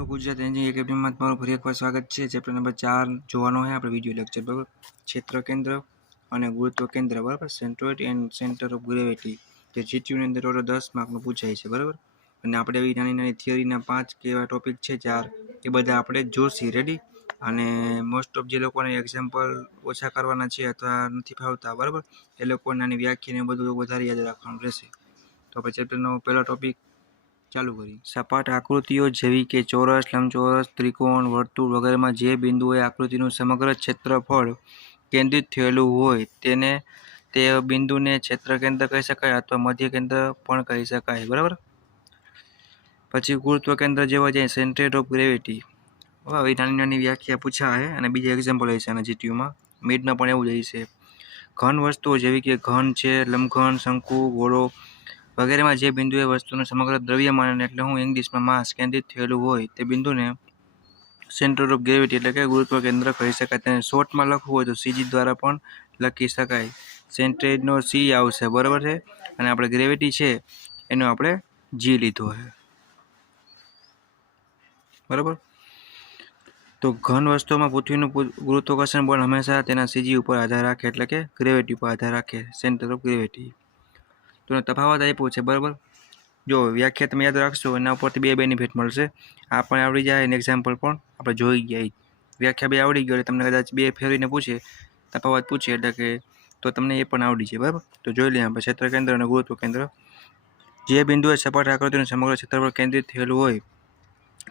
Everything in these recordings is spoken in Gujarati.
हेलो गुजरात एंजिनियरिंग एकेडमी में તમારું ફરી એકવાર સ્વાગત છે। ચેપ્ટર નંબર 4 જોવાનો છે આપણે વિડિયો લેક્ચર બરાબર। ક્ષેત્ર કેન્દ્ર અને ગુરુત્વ કેન્દ્ર બરાબર, centroid and centre of gravity જે જીટીયુ ની અંદર ટોટલ 10 માર્કનું પૂછાય છે બરાબર। અને આપણે એવી નાની નાની થિયરીના 5 કે એવા ટોપિક છે 4 એ બધા આપણે જોશી રેડી। અને મોસ્ટ ઓફ જે લોકોને એક્ઝામ્પલ ઓછા કરવાના છે અથવા નથી ફાવતા બરાબર, એ લોકોને નાની વ્યાખ્યા ને બધું વધારે યાદ રાખવાનું રહેશે। તો આપણે ચેપ્ટરનો પહેલો ટોપિક ચાલુ કરી। સપાટ આકૃતિઓ જેવી કે ચોરસ, લંબચોરસ, ત્રિકોણ, વર્તુળ વગેરેમાં જે બિંદુએ આકૃતિનું સમગ્ર ક્ષેત્રફળ કેન્દ્રિત થયેલું હોય તેને તે બિંદુને ક્ષેત્ર કેન્દ્ર કહી શકાય અથવા મધ્ય કેન્દ્ર પણ કહી શકાય બરાબર। પછી ગુરુત્વ કેન્દ્ર જેવા છે સેન્ટર ઓફ ગ્રેવિટી, આવી નાની નાની વ્યાખ્યા પૂછા છે અને બીજા એક્ઝામ્પલ હશે અને જીટીયુમાં મિડમાં પણ એવું જ હશે। ઘન વસ્તુઓ જેવી કે ઘન છે, લંબઘન, શંકુ, ગોળો વગેરેમાં જે બિંદુએ વસ્તુનું સમગ્ર દ્રવ્યમાન એટલે હું ઇંગ્લિશમાં માસ કેન્દ્રિત થયેલું હોય તે બિંદુને સેન્ટર ઓફ ગ્રેવિટી એટલે કે ગુરુત્વ કેન્દ્ર કહી શકાય। તેને શોર્ટમાં લખવું હોય તો સીજી દ્વારા પણ લખી શકાય। સેન્ટ્રોઇડનો સી આવશે બરાબર છે, અને આપણે ગ્રેવિટી છે એનો આપણે જી લીધો છે બરાબર। તો ઘન વસ્તુઓમાં પૃથ્વીનું ગુરુત્વાકર્ષણ બળ હંમેશા તેના સીજી ઉપર આધાર રાખે એટલે કે ગ્રેવિટી ઉપર આધાર રાખે, સેન્ટર ઓફ ગ્રેવિટી। તો તફાવત આપ્યો છે બરાબર। જો વ્યાખ્યા તમે યાદ રાખશો એના ઉપરથી બે બેનિફિટ મળશે, આ પણ આવડી જાય અને એક્ઝામ્પલ પણ આપણે જોઈ ગયા। વ્યાખ્યા બે આવડી ગયો એટલે તમને કદાચ બે ફેરવીને પૂછે, તફાવત પૂછે એટલે કે તો તમને એ પણ આવડી જાય બરાબર। તો જોઈ લઈએ આપણે ક્ષેત્ર કેન્દ્ર અને ગુરુત્વ કેન્દ્ર। જે બિંદુએ સપાટ આકૃતિનું સમગ્ર ક્ષેત્રફળ કેન્દ્રિત થયેલું હોય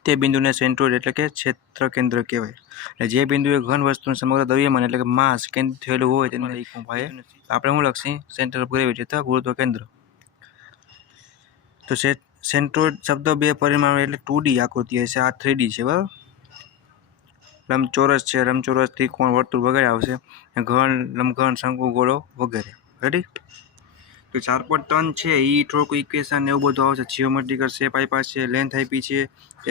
તે બિંદુને સેન્ટ્રોઇડ એટલે કે ક્ષેત્ર કેન્દ્ર કહેવાય। એટલે જે બિંદુએ ઘન વસ્તુનું સમગ્ર દ્રવ્યમાન એટલે કે માસ કેન્દ્રિત થયેલું હોય તેને આપણે શું લખીએ, સેન્ટર ઓફ ગ્રેવિટી અથવા ગુરુત્વ કેન્દ્ર। તો સેન્ટ્રોઇડ શબ્દ બે પરિમાણ એટલે 2D આકૃતિ હશે, આ 3D છે બરાબર। લંબચોરસ છે, લંબચોરસ, ત્રિકોણ, વર્તુળ વગેરે આવશે, ઘન, લંબઘન, શંકુ, ગોળો વગેરે રેડી। તો 4.3 છે એ થોડુંક ઇક્વેશન એવું બધું આવશે, જીઓમેટ્રિકલ શેપ આપ્યા છે, લેન્થ આપી છે,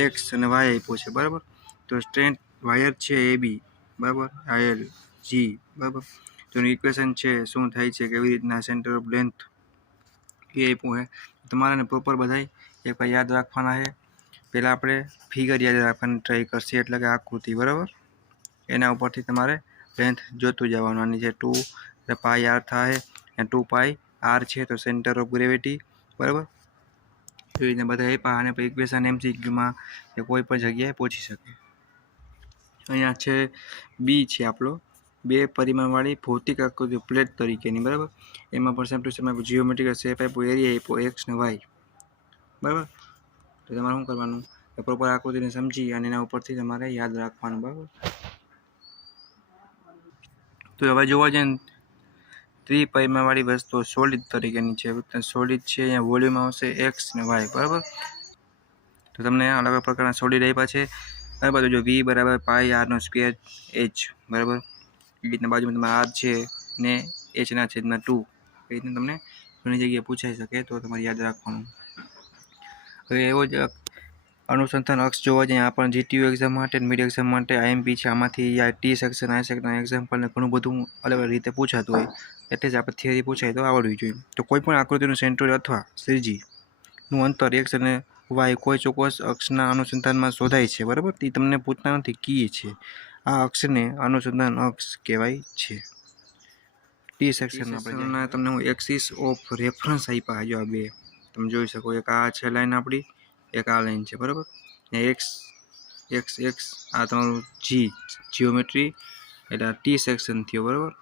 એક્સ અને વાય આપ્યો છે બરાબર। તો સ્ટ્રેન્થ વાયર છે એ બી બરાબર, આઈએલ જી બરાબર। તો ઇક્વેશન છે શું થાય છે કેવી રીતના સેન્ટર ઓફ લેન્થ એ આપ્યું છે, તમારે પ્રોપર બધા એકવાર યાદ રાખવાના છે। પહેલાં આપણે ફિગર યાદ રાખવાની ટ્રાય કરશે એટલે કે આકૃતિ બરાબર, એના ઉપરથી તમારે લેન્થ જોતું જવાનું। આની જે 2 પાઈ આર થાય અને 2 પાઈ આર છે તો સેન્ટર ઓફ ગ્રેવિટી બરાબર। એવી રીતના બધા આપ્યા અને ઇક્વેશન એમસીક્યુમાં કે કોઈ પણ જગ્યાએ પહોંચી શકે। અહીંયા છે બી છે આપણો બે પરિમાણવાળી ભૌતિક આકૃતિ પ્લેટ તરીકેની બરાબર, એમાં પણ same to same geometrical shape આપ્યો, એરિયા આપ્યો એક્સ ને વાય બરાબર। તો તમારે શું કરવાનું, પ્રોપર આકૃતિને સમજી અને એના ઉપરથી તમારે યાદ રાખવાનું બરાબર। તો હવે જોવા જઈએ ત્રિપરિમાણવાળી વસ્તુઓ સોલિડ તરીકેની છે, સોલિડ છે અહીંયા વોલ્યુમ આવશે એક્સ ને વાય બરાબર। તો તમને અલગ અલગ પ્રકારના સોલિડ આપ્યા છે બરાબર। તો જો વી બરાબર પાઈ આરનો સ્ક્વેર એચ બરાબર, એ રીતના બાજુમાં તમારે આર છે ને એચના છેદમાં 2, એ રીતના તમને ઘણી જગ્યાએ પૂછાઈ શકે તો તમારે યાદ રાખવાનું। હવે એવો જ અનુસંધાન અક્ષ જોવા જઈએ આ પણ જીટીયુ એક્ઝામ માટે, મિડ એક્ઝામ માટે આઈએમપી છે, આમાંથી આ ટી સેક્શન આઈ સેક્શનના એક્ઝામ્પલને ઘણું બધું અલગ અલગ રીતે પૂછાતું હોય, એટલે જ આપણે થિયરી પૂછાય તો આવડવી જોઈએ। તો કોઈ પણ આકૃતિનું સેન્ટ્રોઇડ અથવા સીજીનું અંતર એક્સ અને વાય કોઈ ચોક્કસ અક્ષના અનુસંધાનમાં શોધાય છે બરાબર। તે તમને પૂછતા નથી કી છે, આ અક્ષને અનુસંધાન અક્ષ કહેવાય છે। ટી સેક્શનમાં તમને હું એક્સિસ ઓફ રેફરન્સ આપ્યા જો આ બે તમે જોઈ શકો, એક આ છે લાઈન આપણી, એક આ લાઈન છે બરાબર। એક્સ એક્સ એક્સ આ તમારું જી જીઓમેટ્રી એટલે આ ટી સેક્શન થયો બરાબર।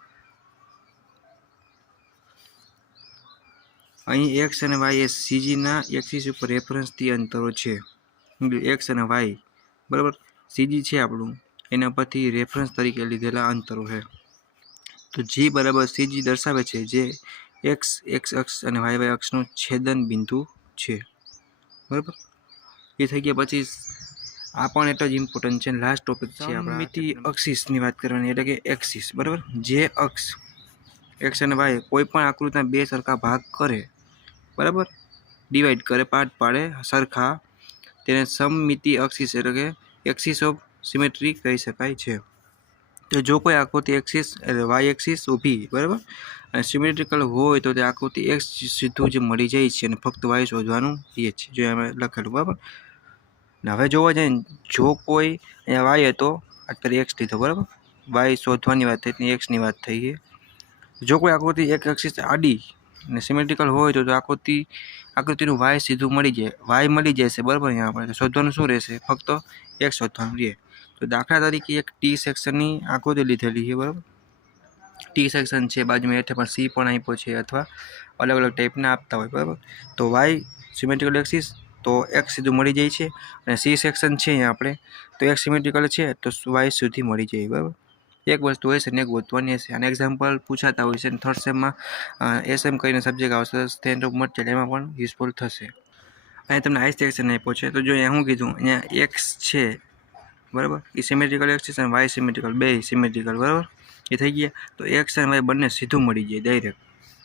અહીં એક્સ અને વાય એ સીજીના એક્સિસ ઉપર રેફરન્સથી અંતરો છે, એક્સ અને વાય બરાબર। સીજી છે આપણું એના પરથી રેફરન્સ તરીકે લીધેલા અંતરો છે। તો જી બરાબર સીજી દર્શાવે છે જે એક્સ એક્સ અક્ષ અને વાય વાય અક્ષનું છેદન બિંદુ છે બરાબર। એ થઈ ગયા પછી આ પણ એટલો જ ઇમ્પોર્ટન્ટ છે, લાસ્ટ ટોપિક છે સમમિતિ અક્ષિસની વાત કરવાની એટલે કે એક્સિસ બરાબર। જે અક્ષ એક્સ અને વાય કોઈ પણ આકૃતિના બે સરખા ભાગ કરે બરાબર, ડિવાઈડ કરે, પાર્ટ પાડે સરખા, તેને સમમિતિ અક્ષિસ એટલે કે એક્સિસ ઓફ સિમેટ્રી કહી શકાય છે। તો જો કોઈ આકૃતિ એક્સિસ એટલે વાય એક્સિસ ઊભી બરાબર અને સિમેટ્રિકલ હોય તો તે આકૃતિ એક્સ સીધું જે મળી જાય છે અને ફક્ત વાય શોધવાનું એ છે જો એમાં લખેલું બરાબર। ને હવે જોવા જઈએ ને, જો કોઈ અહીંયા વાય હતો, અત્યારે એક્સ લીધો બરાબર, વાય શોધવાની વાત થઈ, એક્સની વાત થઈ છે. જો કોઈ આકૃતિ એક એક્સિસ આડી ને સિમેટ્રિકલ હોય તો આકૃતિનું વાય સીધું મળી જાય, વાય મળી જશે બરાબર. અહીંયા આપણે શોધવાનું શું રહેશે, ફક્ત એક્સ શોધવાનું રહે. તો દાખલા તરીકે એક ટી સેક્શનની આકૃતિ લીધેલી છે બરાબર, ટી સેક્શન છે, બાજુમાં હેઠળ પણ સી પણ આપ્યો છે, અથવા અલગ અલગ ટાઈપના આપતા હોય બરાબર. તો વાય સિમેટ્રિકલ એક્સિસ તો એક્સ સીધું મળી જાય છે, અને સી સેક્શન છે અહીંયા આપણે તો એક્સ સિમેટ્રિકલ છે તો વાય સુધી મળી જાય બરાબર. એક વસ્તુ હોય છે ને એક ગોતવાની હશે. અને એક્ઝામ્પલ પૂછાતા હોય છે, અને થર્ડ સેમમાં એસએમ કરીને સબ્જેક્ટ આવશે, સ્ટેન્ડ ઓફ મટીરિયલ, એમાં પણ યુઝફુલ થશે. અહીંયા તમને આઈ સેક્શન આપ્યો છે, તો જો અહીંયા શું કીધું, અહીંયા એક્સ છે બરાબર, એ સિમેટ્રિકલ એક્સિસ અને વાય સિમેટ્રિકલ, બે સિમેટ્રિકલ બરાબર, એ થઈ ગયા. તો એક્સ અને વાય બંને સીધું મળી જાય ડાયરેક્ટ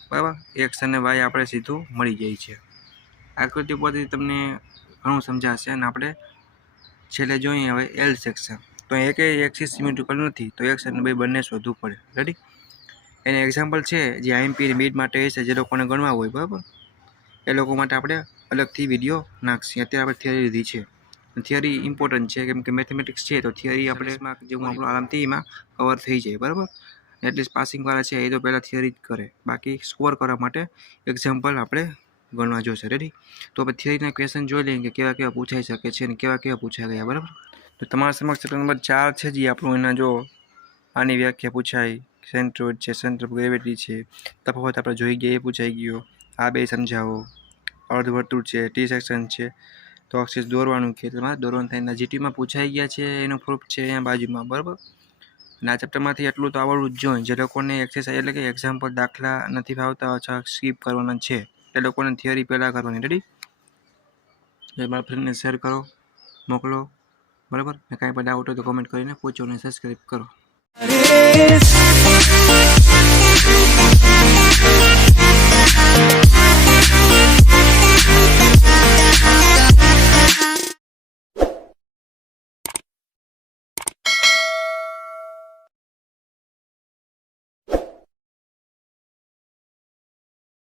બરાબર, એક્સ અને વાય આપણે સીધું મળી જાય છે. આકૃતિ પરથી તમને ઘણું સમજાશે. અને આપણે છેલ્લે જોઈએ હવે એલ સેક્શન, તો એક એક્સિસ સિમેટ્રિકલ નથી, તો એક્સ અને વાય બંને શોધવું પડે. રેડી? એને એક્ઝામ્પલ છે જે આઈએમપી બીટ માટે છે, જે લોકોને ગણવા હોય બરાબર, એ લોકો માટે આપણે અલગથી વિડીયો નાખીએ. અત્યારે આપણે થિયરી લીધી છે, થિયરી ઇમ્પોર્ટન્ટ છે, કેમ કે મેથેમેટિક્સ છે તો થિયરી આપણે જેવું આપણું આરામથી એમાં કવર થઈ જાય બરાબર. એટલીસ્ટ પાસિંગવાળા છે એ તો પહેલાં થિયરી જ કરે, બાકી સ્કોર કરવા માટે એક્ઝામ્પલ આપણે ગણવા જોશે. રેડી? તો આપણે થિયરીના ક્વેશ્ચન જોઈ લઈએ કે કેવા કેવા પૂછાઈ શકે છે અને કેવા કેવા પૂછાઈ ગયા બરાબર. તો તમારા સમક્ષ ચેપ્ટર નંબર 4 છે, જે આપણું એના જો આની વ્યાખ્યા પૂછાઈ, સેન્ટ્રોઇડ છે, સેન્ટર ઓફ ગ્રેવિટી છે, તફાવત આપણે જોઈ ગયા એ પૂછાઈ ગયો, આ બે સમજાવો, અર્ધવર્તુળ છે, ટી સેક્શન છે, તો અક્ષિસ દોરવાનું કે તમારે દોરવાનું થાય, જીટીમાં પૂછાઈ ગયા છે, એનો પ્રૂફ છે અહીંયા બાજુમાં બરાબર. અને આ ચેપ્ટરમાંથી એટલું તો આવડવું જ જોઈએ. જે લોકોને એક્સરસાઇઝ એટલે કે એક્ઝામ્પલ દાખલા નથી ફાવતા અથવા સ્કીપ કરવાના છે, એ લોકોને થિયરી પહેલાં કરવાની. રેડી? મારા ફ્રેન્ડને શેર કરો, મોકલો બરાબર. ને કાંઈ પણ ડાઉટ હોય તો કોમેન્ટ કરીને પૂછો અને સબસ્ક્રાઈબ કરો.